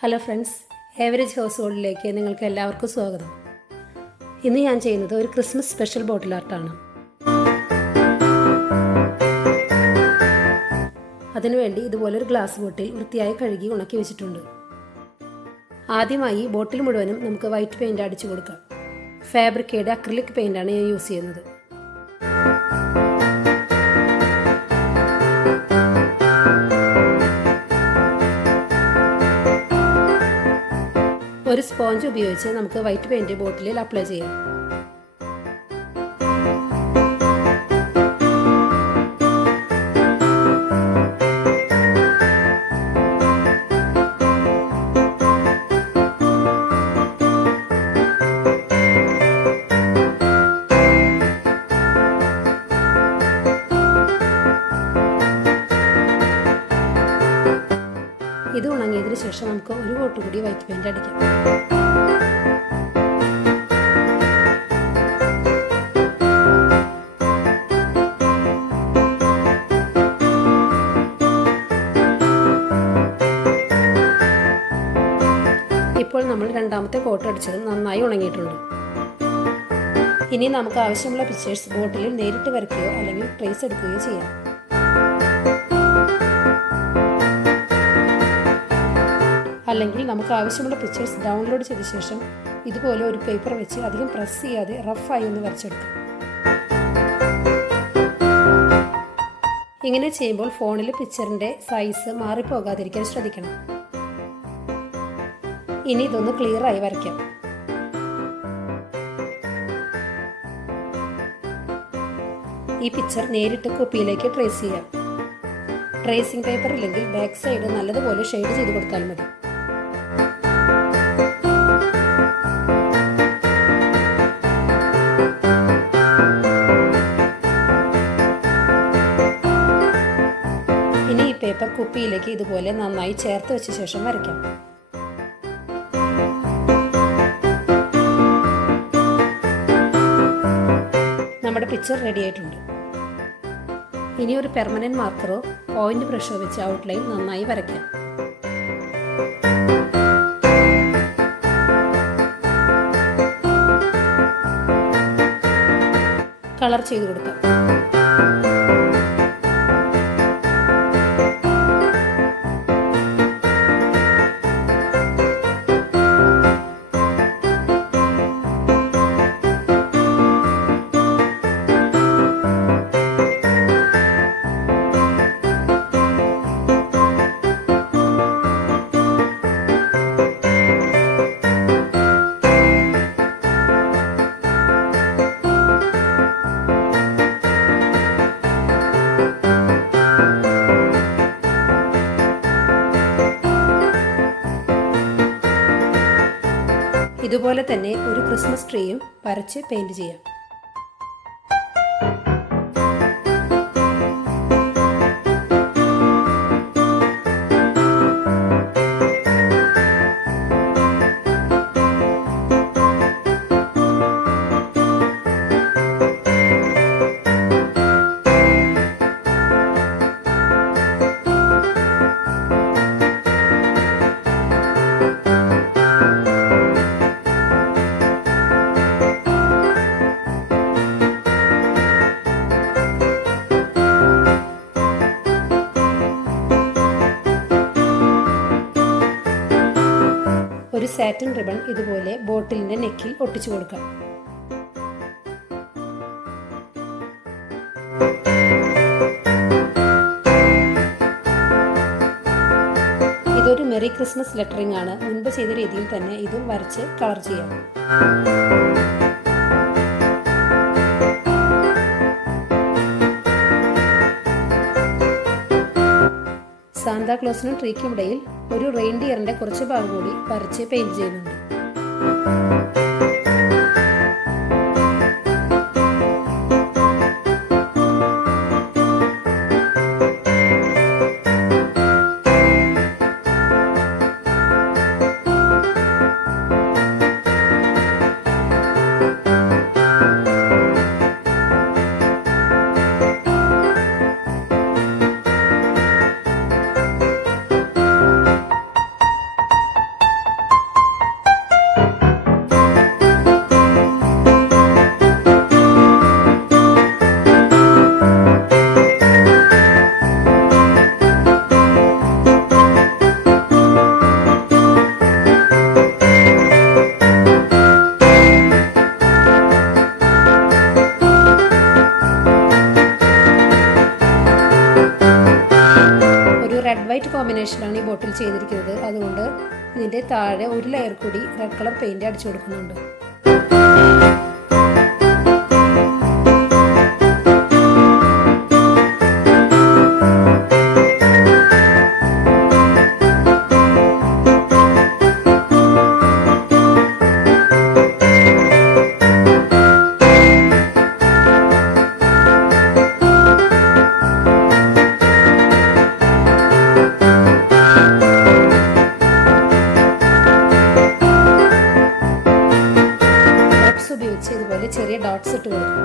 Hello friends, average house ഹോൾഡിലേക്ക് നിങ്ങൾക്ക് എല്ലാവർക്കും സ്വാഗതം. ഇന്ന് ഞാൻ ചെയ്യുന്നത് ഒരു ക്രിസ്മസ് സ്പെഷ്യൽ ബോട്ടിൽ ആർട്ടാണ്. അതിനുവേണ്ടി ഇതുപോലൊരു ഗ്ലാസ് ബോട്ടിൽ വൃത്തിയായി കഴുകി ഉണക്കി വെച്ചിട്ടുണ്ട്. ആദ്യമായി ബോട്ടിൽ മുഴുവനും നമുക്ക് വൈറ്റ് പെയിൻറ് അടിച്ചു കൊടുക്കാം. ഫാബ്രിക്കയുടെ അക്രിലിക് പെയിൻ്റാണ് ഞാൻ യൂസ് ചെയ്യുന്നത്. ഒരു സ്പോഞ്ച് ഉപയോഗിച്ച് നമുക്ക് വൈറ്റ് പെയിൻറ് ബോട്ടിലിൽ അപ്ലൈ ചെയ്യാം. ഇത് ഉണങ്ങിയതിന് ശേഷം നമുക്ക് ഒരു കോട്ട് കൂടി വൈറ്റ് പെയിൻറ് അടിക്കാം. ഇപ്പോൾ നമ്മൾ രണ്ടാമത്തെ കോട്ട് അടിച്ചത് നന്നായി ഉണങ്ങിയിട്ടുണ്ട്. ഇനി നമുക്ക് ആവശ്യമുള്ള പിക്ചേഴ്സ് ബോട്ടിലിൽ നേരിട്ട് വരയ്ക്കുകയോ അല്ലെങ്കിൽ ട്രേസ് എടുക്കുകയോ ചെയ്യാം. അല്ലെങ്കിൽ നമുക്ക് ആവശ്യമുള്ള പിക്ചേഴ്സ് ഡൗൺലോഡ് ചെയ്ത ശേഷം ഇതുപോലെ ഒരു പേപ്പർ വെച്ച് അധികം പ്രസ് ചെയ്യാതെ റഫായി ഒന്ന് വരച്ചെടുക്കാം. ഇങ്ങനെ ചെയ്യുമ്പോൾ ഫോണിൽ പിക്ചറിൻ്റെ സൈസ് മാറിപ്പോകാതിരിക്കാൻ ശ്രദ്ധിക്കണം. ഇനി ഇതൊന്ന് ക്ലിയറായി വരയ്ക്കാം. ഈ പിക്ചർ നേരിട്ട് കോപ്പിയിലേക്ക് ട്രേസ് ചെയ്യാം. ട്രേസിംഗ് പേപ്പർ ഇല്ലെങ്കിൽ ബാക്ക് സൈഡ് നല്ലതുപോലെ ഷെയ്ഡ് ചെയ്ത് കൊടുത്താൽ മതി. ഇനി ഈ പേപ്പർ കുപ്പിയിലേക്ക് ഇതുപോലെ നന്നായി ചേർത്ത് വെച്ച ശേഷം വരയ്ക്കാം. നമ്മുടെ പിക്ചർ റെഡി ആയിട്ടുണ്ട്. ഇനി ഒരു പെർമനന്റ് മാർക്കറോ പോയിന്റ് ബ്രഷോ വെച്ച് ഔട്ട്ലൈൻ നന്നായി വരയ്ക്കാം. കളർ ചെയ്ത് കൊടുക്കാം. ഇതുപോലെ തന്നെ ഒരു ക്രിസ്മസ് ട്രീയും വരച്ച് പെയിന്റ് ചെയ്യാം. ഒരു സാറ്റിൻ റിബൺ ഇതുപോലെ ബോട്ടിലിന്റെ നെക്കിൽ ഒട്ടിച്ചു കൊടുക്കാം. ഇതൊരു മെറി ക്രിസ്മസ് ലെറ്ററിംഗ് ആണ്. മുൻപ് ചെയ്ത രീതിയിൽ തന്നെ ഇതും വരച്ച് കളർ ചെയ്യാം. സാന്താക്ലോസിനും ട്രീക്കും ഇടയിൽ ഒരു റെയിൻഡിയറിന്റെ കുറച്ച് ഭാഗം കൂടി വരച്ച് പെയിന്റ് ചെയ്യുന്നുണ്ട്. റെഡ് വൈറ്റ് കോമ്പിനേഷനിലാണ് ഈ ബോട്ടിൽ ചെയ്തിരിക്കുന്നത്. അതുകൊണ്ട് ഇതിൻ്റെ താഴെ ഒരു ലെയർ കൂടി റെഡ് കളർ പെയിൻറ് അടിച്ചു കൊടുക്കുന്നുണ്ട്. ഉപയോഗിച്ച് ഇതുപോലെ ചെറിയ ഡോട്ട്സ് ഇട്ട് കൊടുക്കും.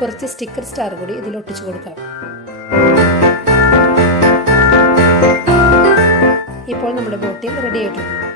കുറച്ച് സ്റ്റിക്കർ സ്റ്റാർ കൂടി ഇതിൽ ഒട്ടിച്ചു കൊടുക്കാം. ഇപ്പോൾ നമ്മുടെ ബോട്ടിൽ റെഡി ആയിട്ടുണ്ട്.